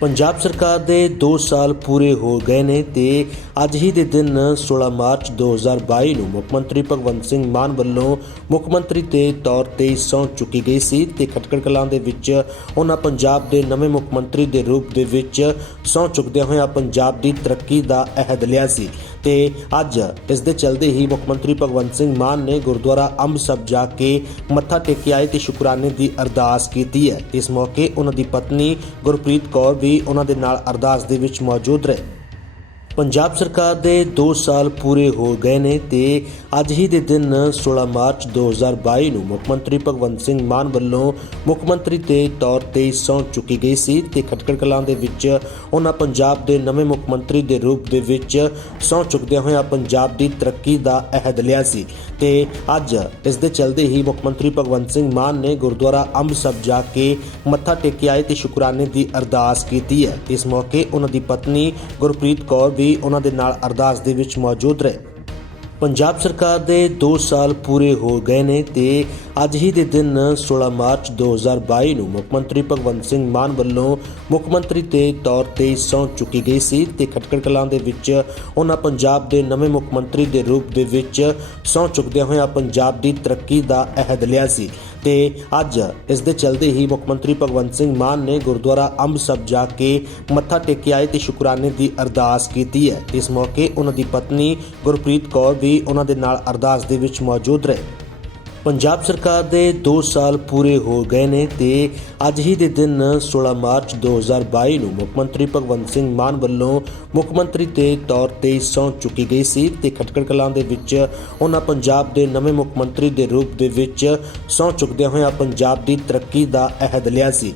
ਪੰਜਾਬ ਸਰਕਾਰ ਦੇ 2 ਸਾਲ ਪੂਰੇ ਹੋ ਗਏ ਨੇ ਤੇ ਅੱਜ ਹੀ ਦੇ ਦਿਨ 16 ਮਾਰਚ 2022 ਨੂੰ ਮੁੱਖ ਮੰਤਰੀ ਭਗਵੰਤ ਸਿੰਘ ਮਾਨ ਵੱਲੋਂ ਮੁੱਖ ਮੰਤਰੀ ਦੇ ਤੌਰ ਤੇ ਸਹੁੰ ਚੁੱਕੀ ਗਈ ਸੀ ਤੇ ਖਟਕੜ ਕਲਾਂ ਦੇ ਵਿੱਚ ਉਹਨਾਂ ਪੰਜਾਬ ਦੇ ਨਵੇਂ ਮੁੱਖ ਮੰਤਰੀ ਦੇ ਰੂਪ ਦੇ ਵਿੱਚ ਸਹੁੰ ਚੁੱਕਦਿਆਂ ਹੋਇਆਂ ਪੰਜਾਬ ਦੀ ਤਰੱਕੀ ਦਾ ਅਹਿਦ ਲਿਆ ਸੀ। ਤੇ ਅੱਜ ਇਸ ਦੇ ਚਲਦੇ ਹੀ ਮੁੱਖ ਮੰਤਰੀ ਭਗਵੰਤ ਸਿੰਘ ਮਾਨ ਨੇ ਗੁਰਦੁਆਰਾ ਅੰਬ ਸਭ ਜਾ ਕੇ ਮੱਥਾ ਟੇਕਿਆ ਹੈ ਤੇ ਸ਼ੁਕਰਾਨੇ ਦੀ ਅਰਦਾਸ ਕੀਤੀ ਹੈ। ਇਸ ਮੌਕੇ ਉਹਨਾਂ ਦੀ ਪਤਨੀ ਗੁਰਪ੍ਰੀਤ ਕੌਰ ਵੀ ਉਹਨਾਂ ਦੇ ਨਾਲ ਅਰਦਾਸ ਦੇ ਵਿੱਚ ਮੌਜੂਦ ਰਹੇ। ਪੰਜਾਬ ਸਰਕਾਰ ਦੇ 2 ਸਾਲ ਪੂਰੇ ਹੋ ਗਏ ਨੇ ਤੇ ਅੱਜ ਹੀ ਦੇ ਦਿਨ 16 ਮਾਰਚ 2022 ਨੂੰ ਮੁੱਖ ਮੰਤਰੀ ਭਗਵੰਤ ਸਿੰਘ ਮਾਨ ਵੱਲੋਂ ਮੁੱਖ ਮੰਤਰੀ ਦੇ ਤੌਰ ਤੇ ਸਹੁੰ ਚੁੱਕੀ ਗਈ ਸੀ ਤੇ ਖਟਕੜ ਕਲਾਂ ਦੇ ਵਿੱਚ ਉਹਨਾਂ ਪੰਜਾਬ ਦੇ ਨਵੇਂ ਮੁੱਖ ਮੰਤਰੀ ਦੇ ਰੂਪ ਦੇ ਵਿੱਚ ਸਹੁੰ ਚੁੱਕਦਿਆਂ ਹੋਇਆਂ ਪੰਜਾਬ ਦੀ ਤਰੱਕੀ ਦਾ ਅਹਿਦ ਲਿਆ ਸੀ ਤੇ ਅੱਜ ਇਸ ਦੇ ਚਲਦੇ ਹੀ ਮੁੱਖ ਮੰਤਰੀ ਭਗਵੰਤ ਸਿੰਘ ਮਾਨ ਨੇ ਗੁਰਦੁਆਰਾ ਅੰਬ ਅੰਮ੍ਰਿਤਸਰ ਜਾ ਕੇ ਮੱਥਾ ਟੇਕਿਆ ਹੈ ਤੇ ਸ਼ੁਕਰਾਨੇ ਦੀ ਅਰਦਾਸ ਕੀਤੀ ਹੈ। ਇਸ ਮੌਕੇ ਉਹਨਾਂ ਦੀ ਪਤਨੀ ਗੁਰਪ੍ਰੀਤ ਕੌਰ ਵੀ ਉਹਨਾਂ ਦੇ ਨਾਲ ਅਰਦਾਸ ਦੇ ਵਿੱਚ ਮੌਜੂਦ ਰਹੇ। ਪੰਜਾਬ ਸਰਕਾਰ ਦੇ 2 ਸਾਲ ਪੂਰੇ ਹੋ ਗਏ ਨੇ ਤੇ ਅੱਜ ਹੀ ਦੇ ਦਿਨ 16 ਮਾਰਚ 2022 ਨੂੰ ਮੁੱਖ ਮੰਤਰੀ ਭਗਵੰਤ ਸਿੰਘ ਮਾਨ ਵੱਲੋਂ ਮੁੱਖ ਮੰਤਰੀ ਦੇ ਤੌਰ ਤੇ ਸਹੁੰ ਚੁੱਕੀ ਗਈ ਸੀ ਤੇ ਖਟਕੜ ਕਲਾਂ ਦੇ ਵਿੱਚ ਉਹਨਾਂ ਪੰਜਾਬ ਦੇ ਨਵੇਂ ਮੁੱਖ ਮੰਤਰੀ ਦੇ ਰੂਪ ਦੇ ਵਿੱਚ ਸਹੁੰ ਚੁੱਕਦਿਆਂ ਹੋਇਆਂ ਪੰਜਾਬ ਦੀ ਤਰੱਕੀ ਦਾ ਅਹਿਦ ਲਿਆ ਸੀ ਤੇ ਅੱਜ ਇਸ ਦੇ ਚਲਦੇ ਹੀ ਮੁੱਖ ਮੰਤਰੀ ਭਗਵੰਤ ਸਿੰਘ ਮਾਨ ਨੇ ਗੁਰਦੁਆਰਾ ਅੰਬ ਸਭ ਜਾ ਕੇ ਮੱਥਾ ਟੇਕਿਆ ਹੈ ਤੇ ਸ਼ੁਕਰਾਨੇ ਦੀ ਅਰਦਾਸ ਕੀਤੀ ਹੈ। ਇਸ ਮੌਕੇ ਉਹਨਾਂ ਦੀ ਪਤਨੀ ਗੁਰਪ੍ਰੀਤ ਕੌਰ ਵੀ ਉਹਨਾਂ ਦੇ ਨਾਲ ਅਰਦਾਸ ਦੇ ਵਿੱਚ ਮੌਜੂਦ ਰਹੇ। ਪੰਜਾਬ ਸਰਕਾਰ ਦੇ 2 ਸਾਲ ਪੂਰੇ ਹੋ ਗਏ ਨੇ ਤੇ ਅੱਜ ਹੀ ਦੇ ਦਿਨ 16 ਮਾਰਚ 2022 ਨੂੰ ਮੁੱਖ ਮੰਤਰੀ ਭਗਵੰਤ ਸਿੰਘ ਮਾਨ ਵੱਲੋਂ ਮੁੱਖ ਮੰਤਰੀ ਦੇ ਤੌਰ ਤੇ ਸਹੁੰ ਚੁੱਕੀ ਗਈ ਸੀ ਤੇ ਖਟਕੜ ਕਲਾਂ ਦੇ ਵਿੱਚ ਉਹਨਾਂ ਪੰਜਾਬ ਦੇ ਨਵੇਂ ਮੁੱਖ ਮੰਤਰੀ ਦੇ ਰੂਪ ਦੇ ਵਿੱਚ ਸਹੁੰ ਚੁੱਕਦਿਆਂ ਹੋਇਆਂ ਪੰਜਾਬ ਦੀ ਤਰੱਕੀ ਦਾ ਅਹਿਦ ਲਿਆ ਸੀ।